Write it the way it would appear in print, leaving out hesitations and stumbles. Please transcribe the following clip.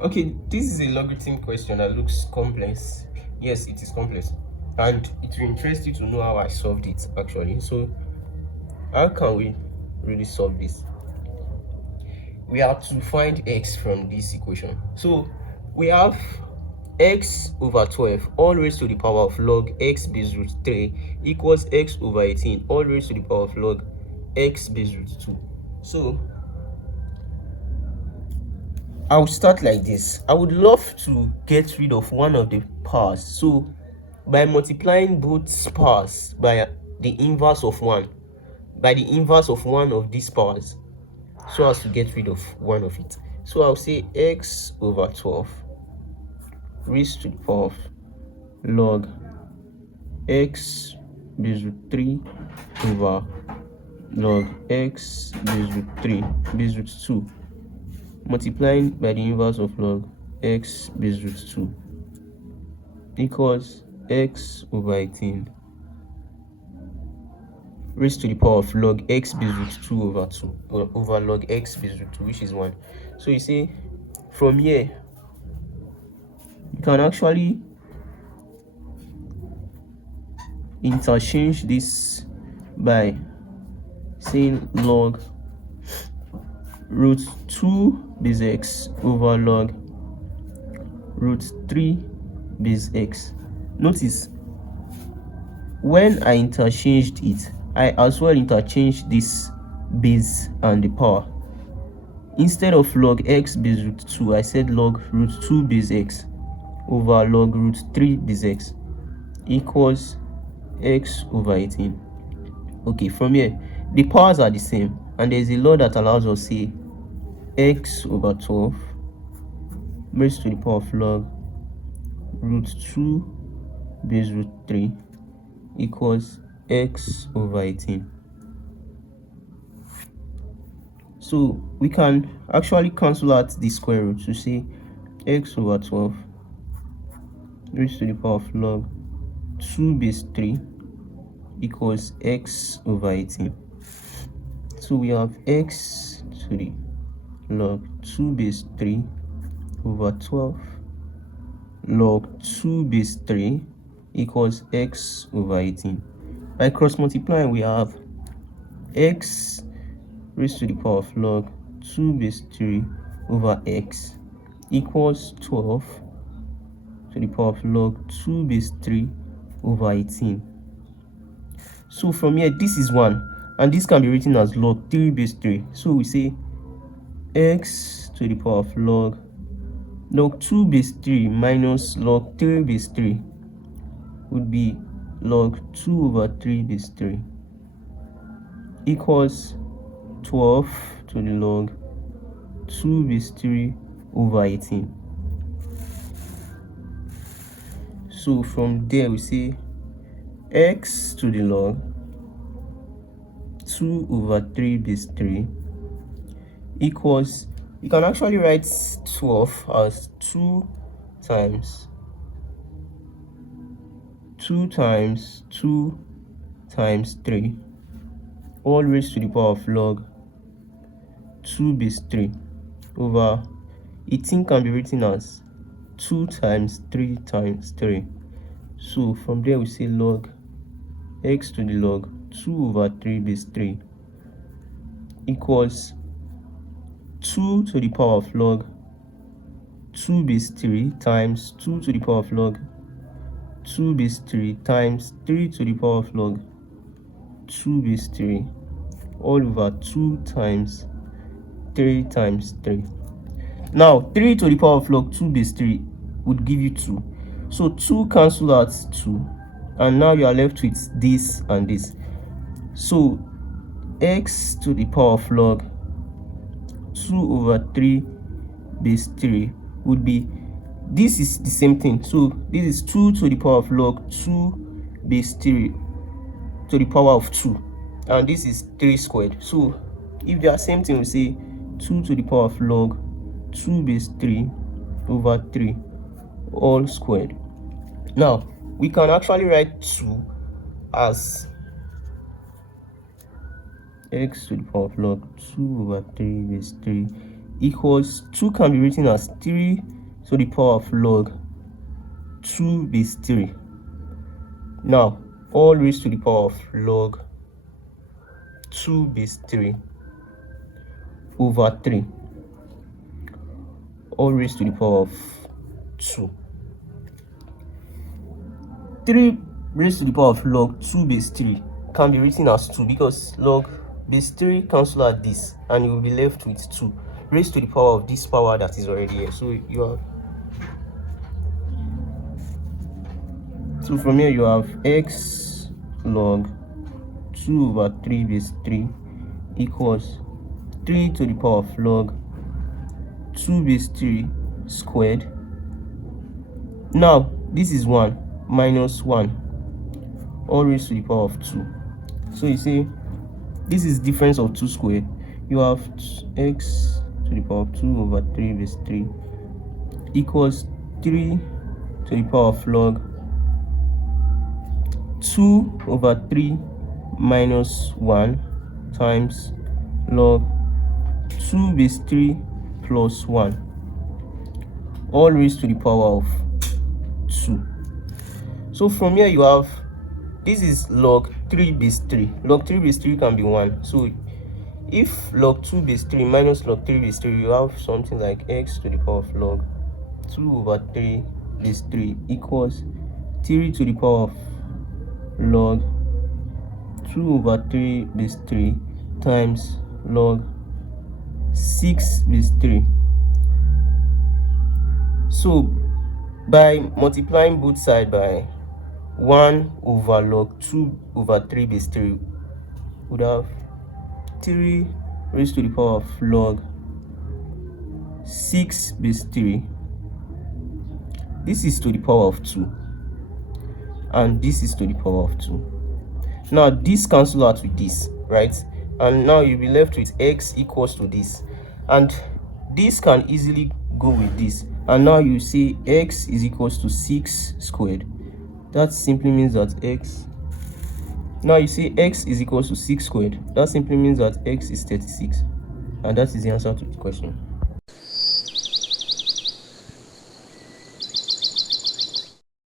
Okay, this is a logarithm question that looks complex. Yes, it is complex, and it will interest you to know how I solved it actually. So how can we really solve this? We have to find x from this equation. So we have x over 12 all raised to the power of log x base root 3 equals x over 18 all raised to the power of log x base root 2. So I'll start like this. I would love to get rid of one of the powers. So by multiplying both powers by the inverse of one, by the inverse of one of these powers, so as to get rid of one of it. So I'll say x over 12 raised to the power of log x base root 3 over log x base root 3 base root 2 multiplying by the inverse of log x base root 2 equals x over 18 raised to the power of log x base root 2 over 2 over log x base root 2, which is 1. So you see from here you can actually interchange this by saying log root 2 base x over log root 3 base x. Notice when I interchanged it, I as well interchanged this base and the power. Instead of log x base root 2, I said log root 2 base x over log root 3 base x equals x over 18. Okay, from here the powers are the same, and there's a law that allows us to say x over 12 raised to the power of log root 2 base root 3 equals x over 18. So we can actually cancel out the square root to say x over 12 raised to the power of log 2 base 3 equals x over 18. So we have x to the log 2 base 3 over 12 log 2 base 3 equals x over 18. By cross multiplying, we have x raised to the power of log 2 base 3 over x equals 12 to the power of log 2 base 3 over 18. So from here, this is 1, and this can be written as log 3 base 3. So we say x to the power of log 2 base 3 minus log 3 base 3 would be log 2 over 3 base 3 equals 12 to the log 2 base 3 over 18. So from there we say x to the log 2 over 3 base 3 equals, you can actually write 12 as 2 times 2 times 2 times 3 all raised to the power of log 2 base 3 over 18 can be written as 2 times 3 times 3. So from there we say log x to the log 2 over 3 base 3 equals 2 to the power of log 2 base 3 times 2 to the power of log 2 base 3 times 3 to the power of log 2 base 3 all over 2 times 3 times 3. Now 3 to the power of log 2 base 3 would give you 2. So 2 cancel out 2, and now you are left with this and this. So x to the power of log 2 over 3 base 3 would be, this is the same thing. So this is 2 to the power of log 2 base 3 to the power of 2, and this is 3 squared. So if they are same thing, we say 2 to the power of log 2 base 3 over 3 all squared. Now we can actually write 2 as x to the power of log 2 over 3 base 3 equals 2 can be written as 3 to the power of log 2 base 3. Now, all raised to the power of log 2 base 3 over 3, all raised to the power of 2. 3 raised to the power of log 2 base 3 can be written as 2 because log base 3 cancel out this and you will be left with 2 raised to the power of this power that is already here. So from here you have x log 2 over 3 base 3 equals 3 to the power of log 2 base 3 squared. Now this is 1 minus 1 all raised to the power of 2. So you see this is difference of 2 squared. You have x to the power of 2 over 3 base 3 equals 3 to the power of log 2 over 3 minus 1 times log 2 base 3 plus 1 all raised to the power of 2. So from here you have, this is log 3 base 3. Log 3 base 3 can be 1. So if log 2 base 3 minus log 3 base 3, you have something like x to the power of log 2 over 3 base 3 equals 3 to the power of log 2 over 3 base 3 times log 6 base 3. So by multiplying both sides by 1 over log 2 over 3 base 3, would have 3 raised to the power of log 6 base 3. This is to the power of 2 and this is to the power of 2. Now this cancel out with this, right? And now you'll be left with x equals to this, and this can easily go with this, and now you see x is equals to 6 squared. That simply means that x, now you see x is equals to 6 squared. That simply means that x is 36, and that is the answer to the question.